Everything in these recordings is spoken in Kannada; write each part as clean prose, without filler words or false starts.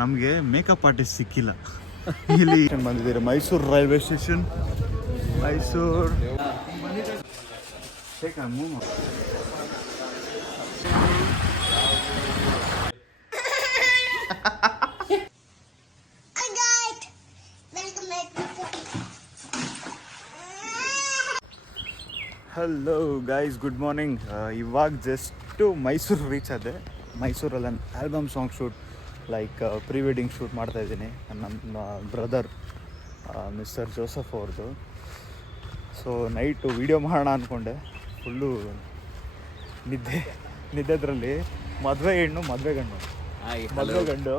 ನಮಗೆ ಮೇಕಪ್ ಆರ್ಟಿಸ್ಟ್ ಸಿಕ್ಕಿಲ್ಲ. ಇಲ್ಲಿ ಬಂದಿದ್ದೀರಿ Mysuru railway station. Mysuru hello guys, good morning. ಇವಾಗ ಜಸ್ಟು ಮೈಸೂರು ರೀಚ್ ಆದೆ. ಮೈಸೂರಲ್ಲಿ ಒಂದು album song shoot like pre wedding shoot ಮಾಡ್ತಾಯಿದ್ದೀನಿ ನಮ್ಮ ಬ್ರದರ್ ಮಿಸ್ಟರ್ ಜೋಸಫ್ ಅವ್ರದ್ದು. ಸೊ ನೈಟು ವೀಡಿಯೋ ಮಾಡೋಣ ಅಂದ್ಕೊಂಡೆ. ಫುಲ್ಲು ನಿದ್ದೆದ್ರಲ್ಲಿ ಮದುವೆ ಹೆಣ್ಣು ಮದುವೆ ಗಂಡು. ಮದುವೆ ಗಂಡು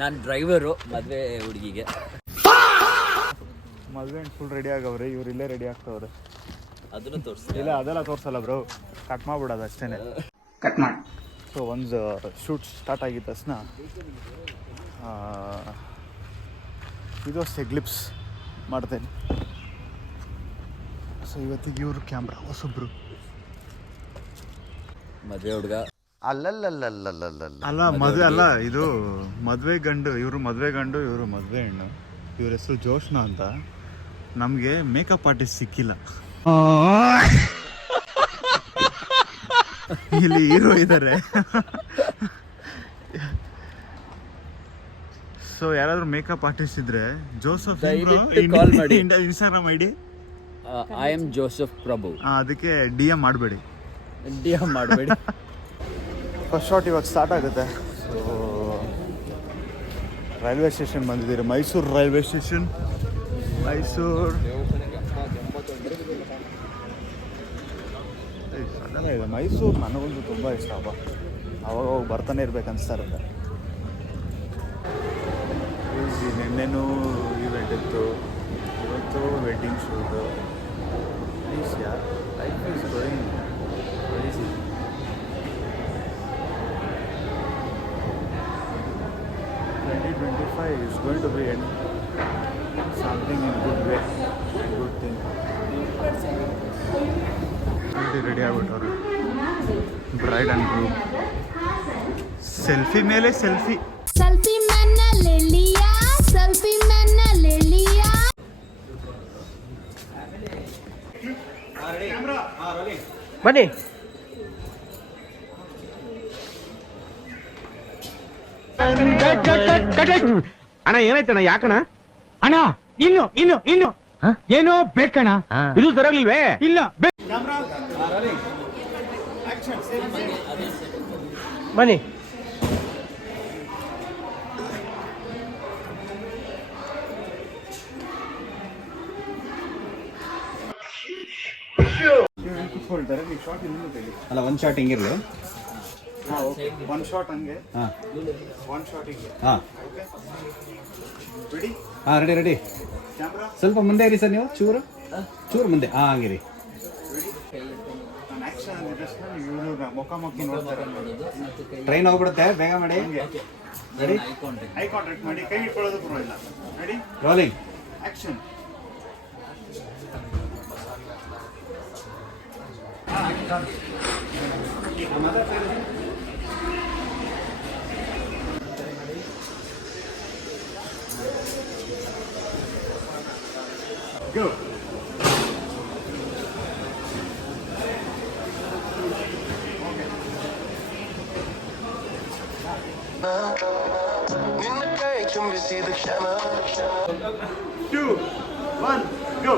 ನಾನು ಡ್ರೈವರು ಮದುವೆ ಹುಡುಗಿಗೆ. ಮದುವೆ ಹೆಣ್ಣು ಫುಲ್ ರೆಡಿ ಆಗವ್ರೆ, ಇವ್ರು ಇಲ್ಲೇ ರೆಡಿ ಆಗ್ತವ್ರೆ. ಅದನ್ನು ತೋರಿಸಿ ಇಲ್ಲ ಅದೆಲ್ಲ ತೋರಿಸಲ್ಲ ಬ್ರೋ, ಕಟ್ ಮಾಡ್ಬಿಡೋದು ಅಷ್ಟೇ. ಕಟ್ ಮಾಡಿ. ಸೊ ಒಂದು ಶೂಟ್ ಸ್ಟಾರ್ಟ್ ಆಗಿದ್ದ ತಕ್ಷಣ ಇದು ಅಷ್ಟೇ ಗ್ಲಿಪ್ಸ್ ಮಾಡ್ತೇನೆ. ಸೊ ಇವತ್ತಿಗೆ ಇವರು ಕ್ಯಾಮ್ರಾ ಹೊಸೊಬ್ರು. ಮದುವೆ ಹುಡುಗ ಅಲ್ಲ ಮದುವೆ ಅಲ್ಲ, ಇದು ಮದುವೆ ಗಂಡು. ಇವರು ಮದುವೆ ಗಂಡು, ಇವರು ಮದುವೆ ಹೆಣ್ಣು. ಇವ್ರ ಹೆಸರು ಜೋಷ್ನಾ ಅಂತ. ನಮಗೆ ಮೇಕಪ್ ಆರ್ಟಿಸ್ಟ್ ಸಿಕ್ಕಿಲ್ಲ. ಇಲ್ಲಿ ಹೀರೋ ಇದ್ದಾರೆ. ಸೊ ಯಾರಾದ್ರೂ ಮೇಕಪ್ ಆರ್ಟಿಸ್ಟ್ ಇದ್ರೆ Joseph Instagram ID I am Joseph Prabhu. ಅದಕ್ಕೆ DM ಮಾಡಬೇಡಿ. ಫಸ್ಟ್ ಶಾಟ್ ಇವಾಗ ಸ್ಟಾರ್ಟ್ ಆಗುತ್ತೆ. So railway station Mysuru, Mysuru railway station. Mysuru ಅದೆಲ್ಲ ಇದೆ. ಮೈಸೂರು ನನಗೊಂದು ತುಂಬ ಇಷ್ಟ. ಅವಾಗ ಬರ್ತಾನೆ ಇರ್ಬೇಕು ಅನಿಸ್ತಾ ಇರುತ್ತೆ. ನಿನ್ನೆನೂ ಈವೆಂಟ್ ಇತ್ತು, ಇವತ್ತು wedding shoot. Life is going crazy. is going to be end something in good way, good thing. Ready ಆಗ್ಬಿಟ್ಟವ್ರೆ ಬ್ರೈಡ್ ಆ್ಯಂಡ್ ಗ್ರೂಮ್. ಸೆಲ್ಫಿ ಮೇಲೆ ಸೆಲ್ಫಿ. ಸೆಲ್ಫಿ ಮ್ಯಾನ್ನ ಲೆಲಿಯಾ, ಸೆಲ್ಫಿ ಮ್ಯಾನ್ನ ಲೆಲಿಯಾ. ಬನ್ನಿ. ಅಣ್ಣ ಏನಾಯ್ತಣ್ಣ? ಯಾಕಣ್ಣ? ಅಣ್ಣ ಇನ್ನು ಏನೋ ಬೇಕಣ್ಣ. ಇದು ಸರಿಯಾಗ್ಲಿಲ್ವೇ? ಇಲ್ಲ ಬನ್ನಿ. ಕುತ್ಕೊಳ್ತಾರೆ. ನೀವು ಶಾರ್ಟ್ ಇನ್ನೂ ತೆಗಿ. ಅಲ್ಲ, ಒಂದು ಶಾಟ್ ಹಿಂಗಿರ್ಲಿ. ಹಾಂ ಓಕೆ, ಒಂದು ಶಾಟ್ ಹಂಗೆ. ಹಾಂ, ಒಂದು ಶಾಟ್ ಹಿಂಗೆ. ಹಾಂ ಓಕೆ, ರೆಡಿ? ಹಾಂ ರೆಡಿ. ಕ್ಯಾಮ್ರಾ ಸ್ವಲ್ಪ ಮುಂದೆ ಇರಿ ಸರ್, ನೀವು ಚೂರು ಮುಂದೆ. ಹಾಂ ಹಂಗಿರಿ. ನಾನು ಆ್ಯಕ್ಷನ್ ಅಂದಿದ್ದ ತಕ್ಷಣ ನೀವು ಇವರು ಮುಖಾಮುಖಿ ನೋಡ್ತಾರೆ. ಟ್ರೈನ್ ಹೋಗ್ಬಿಡುತ್ತೆ, ಬೇಗ ಮಾಡಿ. ರೆಡಿ? ಐ ಕಾಂಟ್ಯಾಕ್ಟ್ ಮಾಡಿ, ಕೈ ಇಟ್ಕೊಳ್ಳೋದು ಪರವಾಗಿಲ್ಲ. Ready? Rolling. Action. Go. Two, one, go.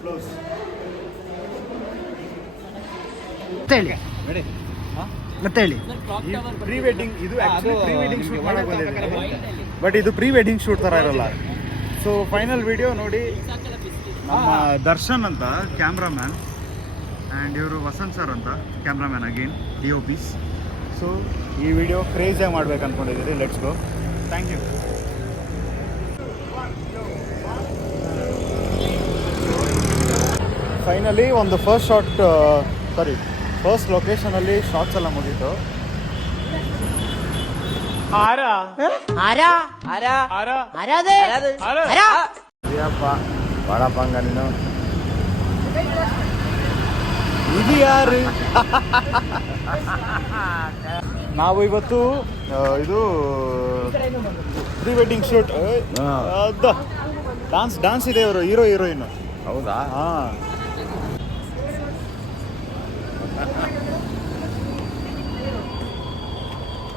Close. Ready? ಮತ್ತೆ ಹೇಳಿ. ಪ್ರೀ ವೆಡ್ಡಿಂಗ್ ಇದು ಪ್ರೀ ವೆಡ್ಡಿಂಗ್ ಶೂಟ್ ಮಾಡಕ್ಕೆ ಬಂದಿದ್ದೀನಿ. ಬಟ್ ಇದು ಪ್ರೀ ವೆಡ್ಡಿಂಗ್ ಶೂಟ್ ಥರ ಇರಲ್ಲ. ಸೊ ಫೈನಲ್ ವಿಡಿಯೋ ನೋಡಿ. ನಮ್ಮ ದರ್ಶನ್ ಅಂತ ಕ್ಯಾಮ್ರಾಮ್ಯಾನ್ ಆ್ಯಂಡ್ ಇವರು ವಸಂತ್ ಸರ್ ಅಂತ ಕ್ಯಾಮ್ರಾಮ್ಯಾನ್ ಅಗೇನ್ DOPs. ಸೊ ಈ ವಿಡಿಯೋ ಕ್ರೇಜಿಯಾಗಿ ಮಾಡ್ಬೇಕು ಅಂದ್ಕೊಂಡಿದ್ದೀರಿ. Let's go. Thank you. Finally ಒಂದು ಫಸ್ಟ್ ಲೊಕೇಶನಲ್ಲಿ ಶಾರ್ಟ್ಸ್ ಎಲ್ಲ ಮುಗೀತು. ಬಾಳಪ್ಪಂಗ ನೀನು. ಇದು ಯಾರು? ನಾವು ಇವತ್ತು ಇದು ಪ್ರೀ ವೆಡ್ಡಿಂಗ್ ಶೂಟ್ ಡಾನ್ಸ್ ಇದೆ ಇವರು ಹೀರೋಯಿನ್. ಹೌದಾ? ಹಾಂ,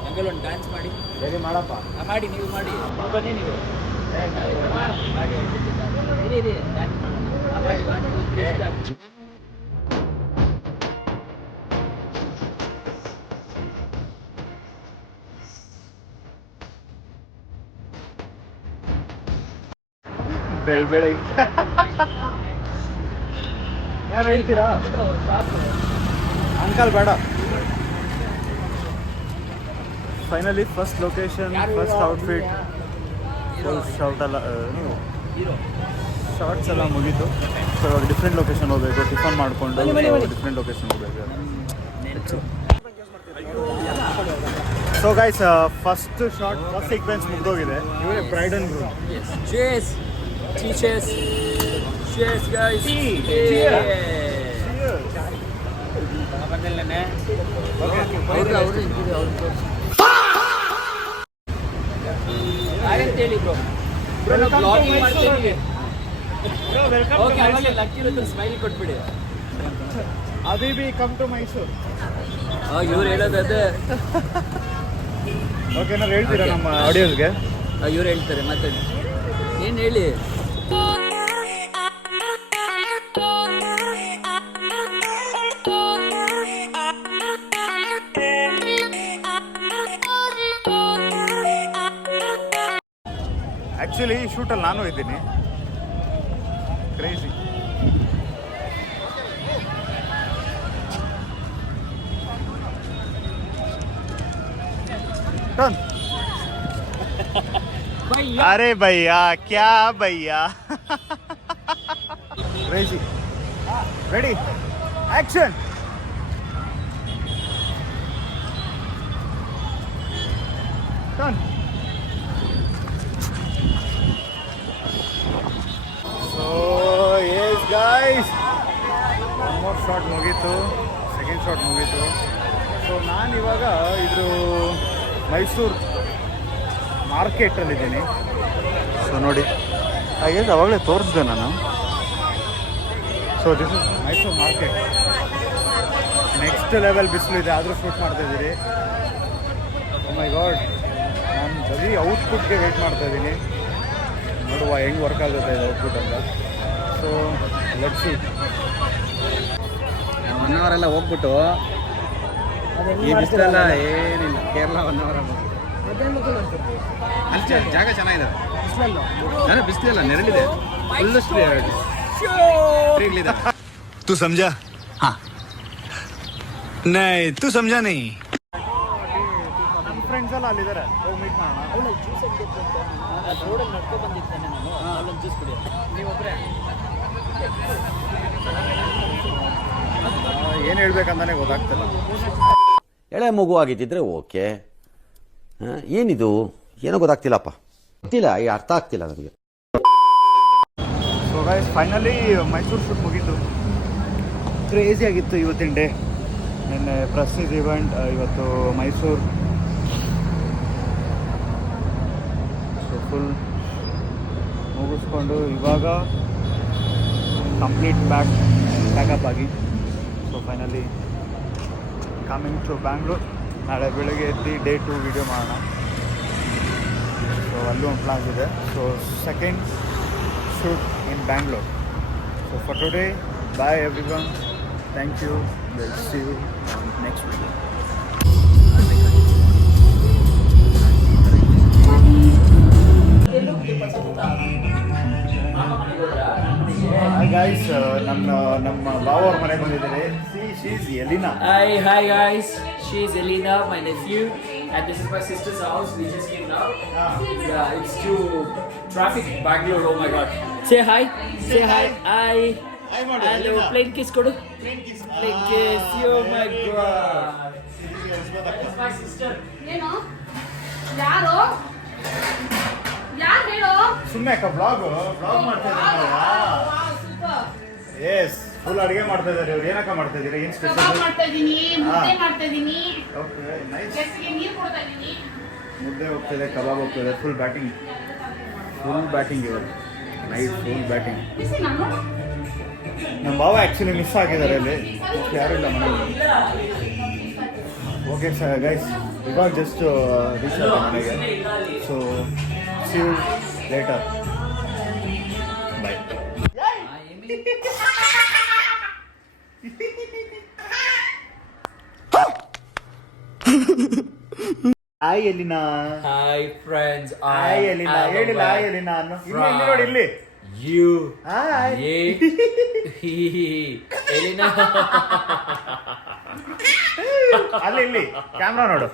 ಅಂಕಲ್ ಒಂದು ಡ್ಯಾನ್ಸ್ ಮಾಡಿ. ಹೇಗೆ ಮಾಡಪ್ಪ? ಮಾಡಿ, ನೀವು ಮಾಡಿ. ಬನ್ನಿ ನೀವು. ಇರಿ, ಡ್ಯಾನ್ಸ್ ಮಾಡಿ. ಬೆಳಿ ಯಾರು ಹೇಳ್ತೀರಾ? ಅಂಕಲ್ ಬೇಡ. Finally first location, first outfit, shots ಎಲ್ಲ ಮುಗೀತು. ಸೊ ಇವಾಗ ಡಿಫ್ರೆಂಟ್ ಲೊಕೇಶನ್ ಹೋಗ್ಬೇಕು, ಟಿಫನ್ ಮಾಡಿಕೊಂಡು ಡಿಫ್ರೆಂಟ್ ಲೊಕೇಶನ್ ಹೋಗ್ಬೇಕು. So guys, first shot, first sequence ಮುಗ್ದೋಗಿದೆ. ಇವರೇ bride and groom. Cheers. Cheers. Cheers, guys. ಹೇಳಿ ಬ್ರೋ. ಬ್ಲಾಗಿಂಗ್ ಮಾಡ್ತೀನಿ. ಓಕೆ, ಆಮೇಲೆ ಲಕ್ಕಿ ಇರುತ್ತೆ, ಸ್ಮೈಲ್ ಕೊಟ್ಬಿಡಿ. ಅಬಿಬಿ ಕಮ್ ಟು ಮೈಸೂರು. ಇವ್ರು ಹೇಳೋದೇ. ಓಕೆ, ನಾವು ಹೇಳ್ತೀರಾ ನಮ್ಮ ಆಡಿಯನ್ಸ್ಗೆ? ಇವ್ರು ಹೇಳ್ತಾರೆ, ಮಾತಾಡಿ. ಏನು ಹೇಳಿ? ಆ್ಯಕ್ಚುಲಿ ಈ ಶೂಟಲ್ಲಿ ನಾನು ಇದ್ದೀನಿ. ಕ್ರೇಜಿ. ಟರ್ನ್. अरे भैया क्या भैया. Crazy. Ready, action. Turn. So yes guys, one more shot ಮುಗೀತು, ಸೆಕೆಂಡ್ ಶಾಟ್ ಮುಗೀತು. ಸೊ ನಾನು ಇವಾಗ ಇದು ಮೈಸೂರು ಮಾರ್ಕೆಟಲ್ಲಿದ್ದೀನಿ. ಸೊ ನೋಡಿ, ಹಾಗೆ ಅವಾಗಲೇ ತೋರಿಸಿದೆ ನಾನು. So this is Mysuru market. Next level ಬಿಸಿಲಿದೆ, ಆದರೂ ಶೂಟ್ ಮಾಡ್ತಾಯಿದ್ದೀರಿ. ಓ ಮೈ ಗಾಡ್, ನಾನು ಬರೀ ಔಟ್ಪುಟ್ಗೆ ವೆಯ್ಟ್ ಮಾಡ್ತಾಯಿದ್ದೀನಿ. ನೋಡುವ ಹೆಂಗೆ ವರ್ಕ್ ಆಗುತ್ತೆ ಇದು ಔಟ್ಪುಟ್ ಅಂತ. So let's see. 1 ಅವರ್ ಎಲ್ಲ ಹೋಗ್ಬಿಟ್ಟು ಈ ಬಿಸಿಲೆಲ್ಲ ಏನಿಲ್ಲ. ಕೇರಳ 1 ಅವರ್ ಅಲ್ಲಿ ಜಾಗ ಚೆನ್ನಾಗಿದೆ. ಅದೇ ಬಿಸಿಲಿಲ್ಲ, ನೆರಳಿದೆ, ಫುಲ್ ಫ್ರೀಗಳಿದೆ. तू समझा? हाँ नहीं तू समझा नहीं. ನಮ್ಮ ಫ್ರೆಂಡ್ಸ್ ಎಲ್ಲ ಅಲ್ಲಿದ್ದಾರೆ, ಹೋಗಿ ಮೀಟ್ ಮಾಡೋಣ. ರೋಡಲ್ಲಿ ನಡ್ಕೊಂಡು ಬಂದಿದ್ದಾನೆ ನಾನು. ಅಲ್ಲೊಂದು ಜ್ಯೂಸ್ ಕುಡಿ. ನೀವೊಬ್ಬರೇ ಏನು ಹೇಳ್ಬೇಕಂತಾನೆ ಗೊತ್ತಾಗ್ತಿಲ್ಲ. ಎಳೆ ಮಗು ಆಗಿದ್ದಿದ್ರೆ ಓಕೆ. ಏನಿದು ಏನೋ ಗೊತ್ತಾಗ್ತಿಲ್ಲಪ್ಪ, ಗೊತ್ತಿಲ್ಲ, ಈ ಅರ್ಥ ಆಗ್ತಿಲ್ಲ ನನಗೆ. So guys, finally Mysuru shoot ಮುಗೀತು. ಕ್ರೇಜಿ ಆಗಿತ್ತು ಇವತ್ತಿನ ಡೇ. ನಿನ್ನೆ ಪ್ರಸಿದ್ಧ ಇವೆಂಟ್, ಇವತ್ತು ಮೈಸೂರು. ಸೊ ಫುಲ್ ಮುಗಿಸ್ಕೊಂಡು ಇವಾಗ ಕಂಪ್ಲೀಟ್ ಪ್ಯಾಕಪ್ ಆಗಿ. So finally coming to Bangalore. ನಾಳೆ ಬೆಳಗ್ಗೆ ಎದ್ದು ಡೇ 2 ವಿಡಿಯೋ ಮಾಡೋಣ. ಸೊ ಅಲ್ಲೂ ಒಂದು ಪ್ಲಾನ್ ಇದೆ. So second shoot in Bangalore. So for today, bye everyone. Thank you. Will see you on next video. Hi guys, ನಮ್ಮ ಬಾವ ಅವ್ರ ಮನೆಗೆ ಬಂದಿದ್ದಾರೆ. She's Elina. Hi guys, she's Elena, my nephew, and this is my sister's house. We just came now. Yeah, it's too traffic Bangalore. Oh my god. Say hi. Say hi. Hi. Hi, Madu. Hello. Elena. Plain kiss kodu. Plain kiss. Oh my god. That is my sister. ಏನು ಯಾರು ಯಾರು ಹೇಳು ಸುಮ್ಮನೆ ಬ್ಲಾಗ್ ಮಾಡ್ತಾ ಇದ್ದೀನಿ. ಸೂಪರ್ ಎಸ್ ಫುಲ್ ಅಡಿಗೆ ಮಾಡ್ತಾ ಇದ್ದಾರೆ ಇವ್ರು. ಏನಕ್ಕ ಮಾಡ್ತಾ ಇದ್ದೀರಾ? ಏನು ಕಬಾಬ್ ಸ್ಪೆಷಲ್? ಮಾಡ್ತಾ ಇದೀನಿ, ಮುದ್ದೆ ಮಾಡ್ತಾ ಇದೀನಿ, ಓಕೆ, ನೈಸ್. ಗೆಸ್ಟ್ಗೆ ನೀರು ಕೊಡ್ತಾ ಇದೀನಿ. ಮುದ್ದೆ ಹೋಗ್ತಿದೆ, ಕಬಾಬ್ ಹೋಗ್ತಿದೆ, ಫುಲ್ ಬ್ಯಾಟಿಂಗ್ ಇವರು. Night full batting. ಬಿಸಿ ನಾನು ನಮ್ಮ ಬಾವ ಆ್ಯಕ್ಚುಲಿ ಮಿಸ್ ಆಗಿದ್ದಾರೆ ಅಲ್ಲಿ, ಯಾರು ಇಲ್ಲ ಮನೆಯಲ್ಲಿ. ಓಕೆ ಗೈಸ್, ಇವಾಗ ಜಸ್ಟ್ ರೀಚ್ ಆದ ಮನೆಗೆ. So see you later, bye. Hi Elena? Hi friends, hi Elena? ಹೇಳಿಲ್ಲ ಹಾಯ್ ಎಲ್ಲಿನಾ ಅನ್ನು. ಇಲ್ಲಿ ನೋಡಿ ಇಲ್ಲಿ. You. ಹಾಯ್. Elena. ಅಲ್ಲಿ ಇಲ್ಲಿ ಕ್ಯಾಮ್ರಾ ನೋಡು.